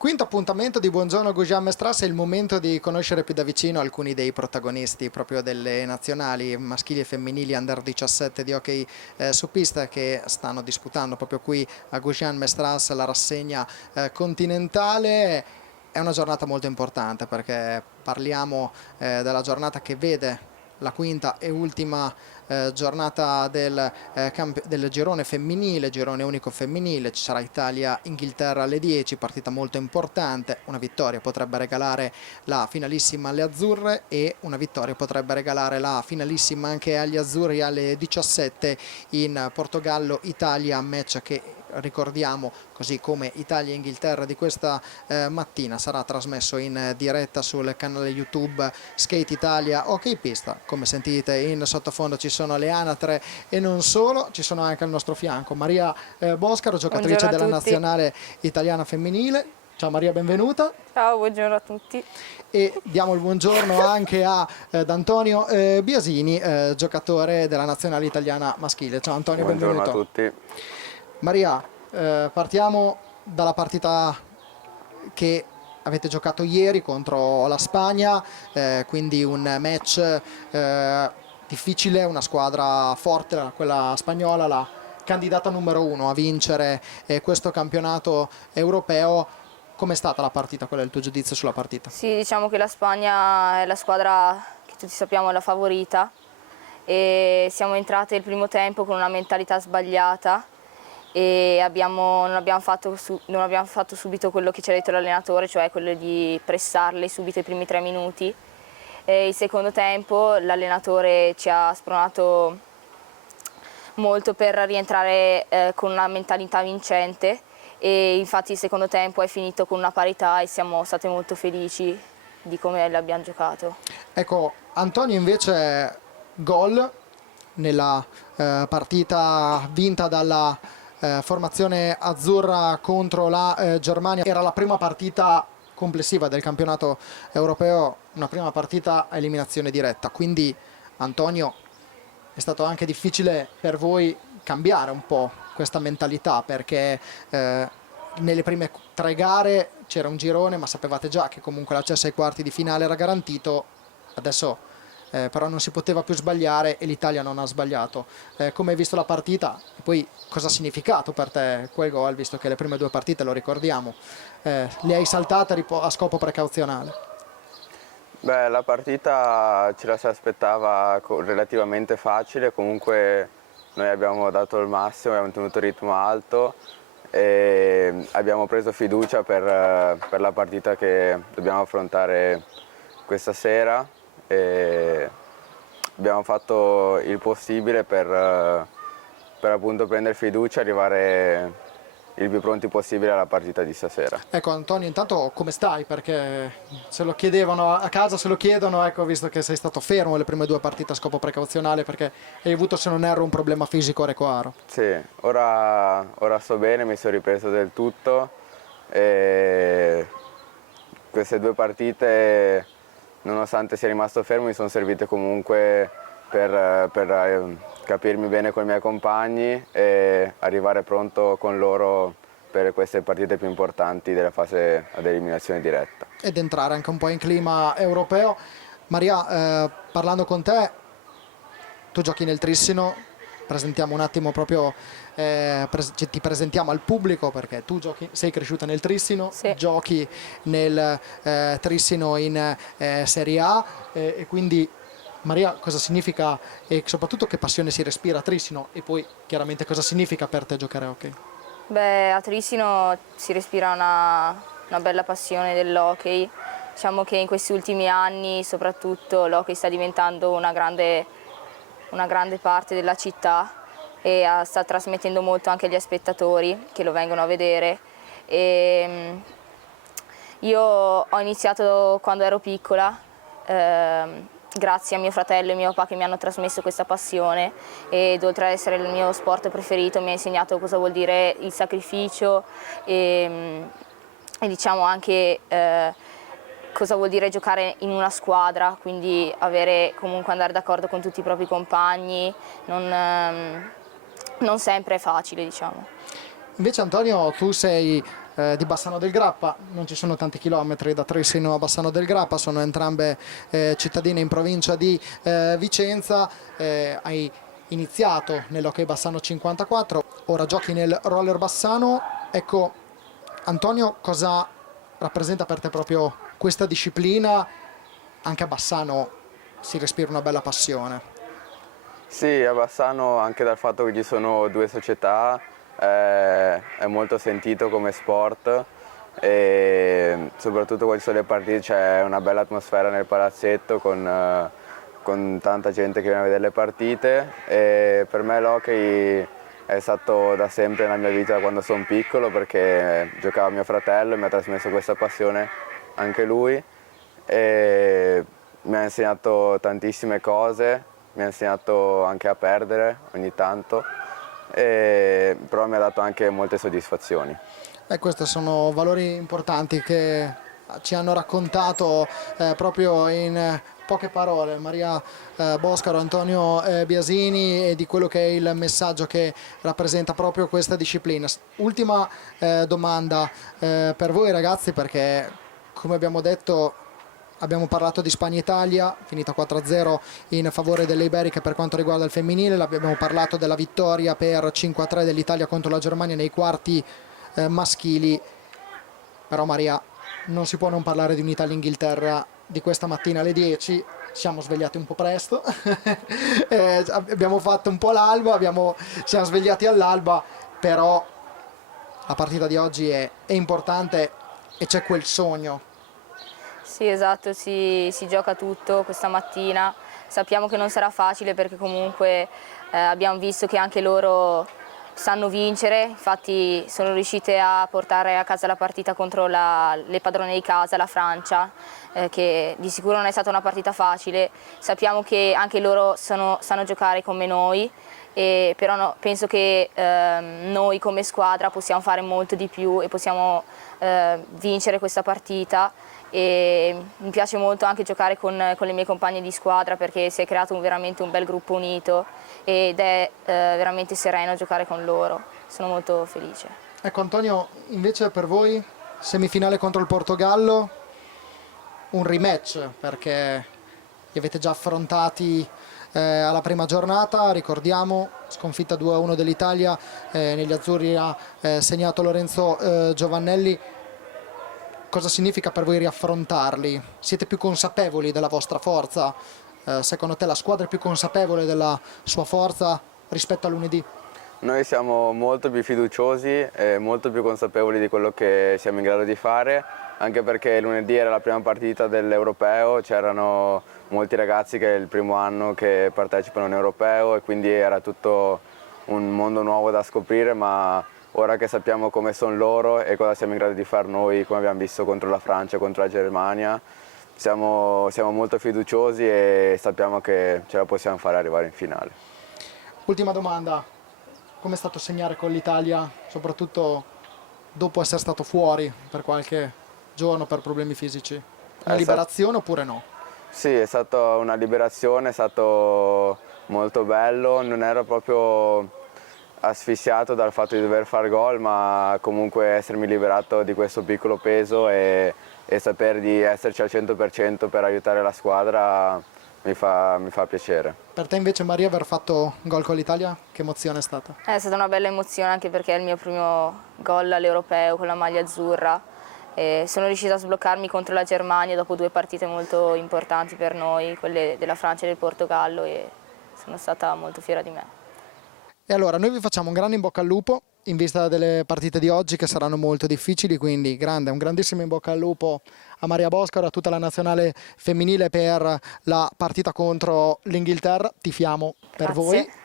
Quinto appuntamento di Buongiorno Gujan Mestras, è il momento di conoscere più da vicino alcuni dei protagonisti proprio delle nazionali maschili e femminili under 17 di hockey su pista che stanno disputando proprio qui a Gujan Mestras la rassegna continentale. È una giornata molto importante perché parliamo della giornata che vede la quinta e ultima giornata del girone femminile, girone unico femminile. Ci sarà Italia-Inghilterra alle 10, partita molto importante. Una vittoria potrebbe regalare la finalissima alle azzurre e una vittoria potrebbe regalare la finalissima anche agli azzurri alle 17 in Portogallo-Italia, match che ricordiamo, così come Italia e Inghilterra di questa mattina, sarà trasmesso in diretta sul canale YouTube Skate Italia Hockey Pista. Come sentite in sottofondo ci sono le anatre e non solo, ci sono anche al nostro fianco Maria Boscaro, giocatrice della nazionale italiana femminile. Ciao Maria, benvenuta. Ciao, buongiorno a tutti. E diamo il buongiorno anche ad Antonio Biasini, giocatore della nazionale italiana maschile. Ciao Antonio, buongiorno benvenuto. Buongiorno a tutti. Maria, partiamo dalla partita che avete giocato ieri contro la Spagna, quindi un match difficile, una squadra forte, quella spagnola, la candidata numero 1 a vincere questo campionato europeo. Com'è stata la partita? Qual è il tuo giudizio sulla partita? Sì, diciamo che la Spagna è la squadra che tutti sappiamo è la favorita e siamo entrate il primo tempo con una mentalità sbagliata e non abbiamo fatto subito quello che ci ha detto l'allenatore, cioè quello di pressarle subito i primi 3 minuti. E il secondo tempo l'allenatore ci ha spronato molto per rientrare con una mentalità vincente e infatti il secondo tempo è finito con una parità e siamo state molto felici di come l'abbiamo giocato. Ecco, Antonio invece gol nella partita vinta dalla formazione azzurra contro la Germania. Era la prima partita complessiva del campionato europeo, una prima partita a eliminazione diretta, quindi Antonio è stato anche difficile per voi cambiare un po' questa mentalità, perché nelle prime 3 gare c'era un girone ma sapevate già che comunque l'accesso ai quarti di finale era garantito. Adesso però non si poteva più sbagliare e l'Italia non ha sbagliato. Come hai visto la partita e poi cosa ha significato per te quel gol, visto che le prime 2 partite, lo ricordiamo, le hai saltate a scopo precauzionale? Beh, la partita ce la si aspettava relativamente facile, comunque noi abbiamo dato il massimo, abbiamo tenuto il ritmo alto e abbiamo preso fiducia per la partita che dobbiamo affrontare questa sera. E abbiamo fatto il possibile per appunto prendere fiducia e arrivare il più pronti possibile alla partita di stasera. Ecco Antonio, intanto come stai? Perché se lo chiedevano a casa, se lo chiedono, ecco, visto che sei stato fermo le prime 2 partite a scopo precauzionale perché hai avuto, se non erro, un problema fisico a Recoaro. Sì, ora sto bene, mi sono ripreso del tutto e queste 2 partite, nonostante sia rimasto fermo, mi sono servite comunque per capirmi bene con i miei compagni e arrivare pronto con loro per queste partite più importanti della fase ad eliminazione diretta. Ed entrare anche un po' in clima europeo. Maria, parlando con te, tu giochi nel Trissino, presentiamo un attimo proprio, ti presentiamo al pubblico perché tu sei cresciuta nel Trissino, sì. Giochi nel Trissino in Serie A e quindi Maria, cosa significa e soprattutto che passione si respira a Trissino e poi chiaramente cosa significa per te giocare a hockey? Beh, a Trissino si respira una bella passione dell'hockey. Diciamo che in questi ultimi anni soprattutto l'hockey sta diventando una grande parte della città e sta trasmettendo molto anche agli spettatori che lo vengono a vedere. Io ho iniziato quando ero piccola, grazie a mio fratello e mio papà che mi hanno trasmesso questa passione ed oltre ad essere il mio sport preferito mi ha insegnato cosa vuol dire il sacrificio e diciamo anche cosa vuol dire giocare in una squadra, quindi comunque andare d'accordo con tutti i propri compagni, non sempre è facile, diciamo. Invece Antonio, tu sei di Bassano del Grappa. Non ci sono tanti chilometri da Trissino a Bassano del Grappa, sono entrambe cittadine in provincia di Vicenza. Hai iniziato nell'Hockey Bassano 54, ora giochi nel Roller Bassano. Ecco, Antonio, cosa rappresenta per te proprio questa disciplina? Anche a Bassano si respira una bella passione. Sì, a Bassano, anche dal fatto che ci sono due società, è molto sentito come sport e soprattutto quando ci sono le partite c'è una bella atmosfera nel palazzetto con tanta gente che viene a vedere le partite, e per me l'hockey è stato da sempre nella mia vita da quando sono piccolo, perché giocava mio fratello e mi ha trasmesso questa passione anche lui, e mi ha insegnato tantissime cose, mi ha insegnato anche a perdere ogni tanto, però mi ha dato anche molte soddisfazioni. E questi sono valori importanti che ci hanno raccontato proprio in poche parole Maria Boscaro, Antonio Biasini, e di quello che è il messaggio che rappresenta proprio questa disciplina. Ultima domanda per voi ragazzi, perché come abbiamo detto abbiamo parlato di Spagna-Italia, finita 4-0 in favore delle Iberiche per quanto riguarda il femminile, abbiamo parlato della vittoria per 5-3 dell'Italia contro la Germania nei quarti maschili, però Maria, non si può non parlare di un'Italia-Inghilterra di questa mattina alle 10. Siamo svegliati un po' presto, abbiamo fatto un po' l'alba, siamo svegliati all'alba, però la partita di oggi è importante e c'è quel sogno. Sì, esatto, si gioca tutto questa mattina. Sappiamo che non sarà facile perché comunque abbiamo visto che anche loro sanno vincere, infatti sono riuscite a portare a casa la partita contro le padrone di casa, la Francia, che di sicuro non è stata una partita facile. Sappiamo che anche loro sanno giocare come noi, però no, penso che noi come squadra possiamo fare molto di più e possiamo vincere questa partita. E mi piace molto anche giocare con le mie compagne di squadra, perché si è creato veramente un bel gruppo unito ed è veramente sereno giocare con loro, sono molto felice. Ecco Antonio, invece per voi semifinale contro il Portogallo, un rematch perché li avete già affrontati alla prima giornata, ricordiamo sconfitta 2-1 dell'Italia, negli azzurri ha segnato Lorenzo Giovannelli. Cosa significa per voi riaffrontarli? Siete più consapevoli della vostra forza? Secondo te la squadra è più consapevole della sua forza rispetto a lunedì? Noi siamo molto più fiduciosi e molto più consapevoli di quello che siamo in grado di fare, anche perché lunedì era la prima partita dell'Europeo, c'erano molti ragazzi che è il primo anno che partecipano in Europeo e quindi era tutto un mondo nuovo da scoprire, ma ora che sappiamo come sono loro e cosa siamo in grado di fare noi, come abbiamo visto contro la Francia e contro la Germania, siamo molto fiduciosi e sappiamo che ce la possiamo fare arrivare in finale. Ultima domanda, come è stato segnare con l'Italia, soprattutto dopo essere stato fuori per qualche giorno per problemi fisici? Una liberazione oppure no? Sì, è stata una liberazione, è stato molto bello, non ero proprio asfissiato dal fatto di dover fare gol, ma comunque essermi liberato di questo piccolo peso e saper di esserci al 100% per aiutare la squadra mi fa piacere. Per te invece Maria, aver fatto gol con l'Italia, che emozione è stata? È stata una bella emozione anche perché è il mio primo gol all'Europeo con la maglia azzurra e sono riuscita a sbloccarmi contro la Germania dopo due partite molto importanti per noi, quelle della Francia e del Portogallo, e sono stata molto fiera di me. E allora noi vi facciamo un grande in bocca al lupo in vista delle partite di oggi che saranno molto difficili, quindi un grandissimo in bocca al lupo a Maria Boscaro, a tutta la nazionale femminile per la partita contro l'Inghilterra. Tifiamo per voi.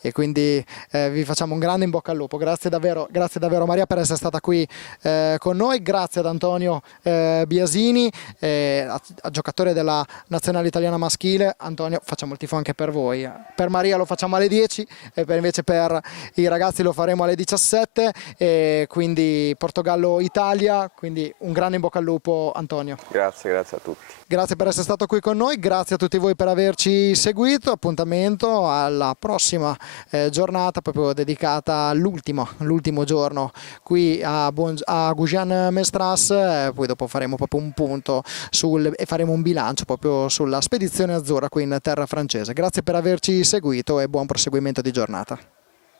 E quindi vi facciamo un grande in bocca al lupo. Grazie davvero Maria per essere stata qui con noi, grazie ad Antonio Biasini, giocatore della nazionale italiana maschile. Antonio, facciamo il tifo anche per voi. Per Maria lo facciamo alle 10 e invece per i ragazzi lo faremo alle 17, e quindi Portogallo-Italia, quindi un grande in bocca al lupo Antonio. Grazie a tutti. Grazie per essere stato qui con noi, grazie a tutti voi per averci seguito, appuntamento alla prossima giornata proprio dedicata all'ultimo giorno qui a Gujan-Mestras, poi dopo faremo proprio un punto e faremo un bilancio proprio sulla spedizione azzurra qui in terra francese. Grazie per averci seguito e buon proseguimento di giornata.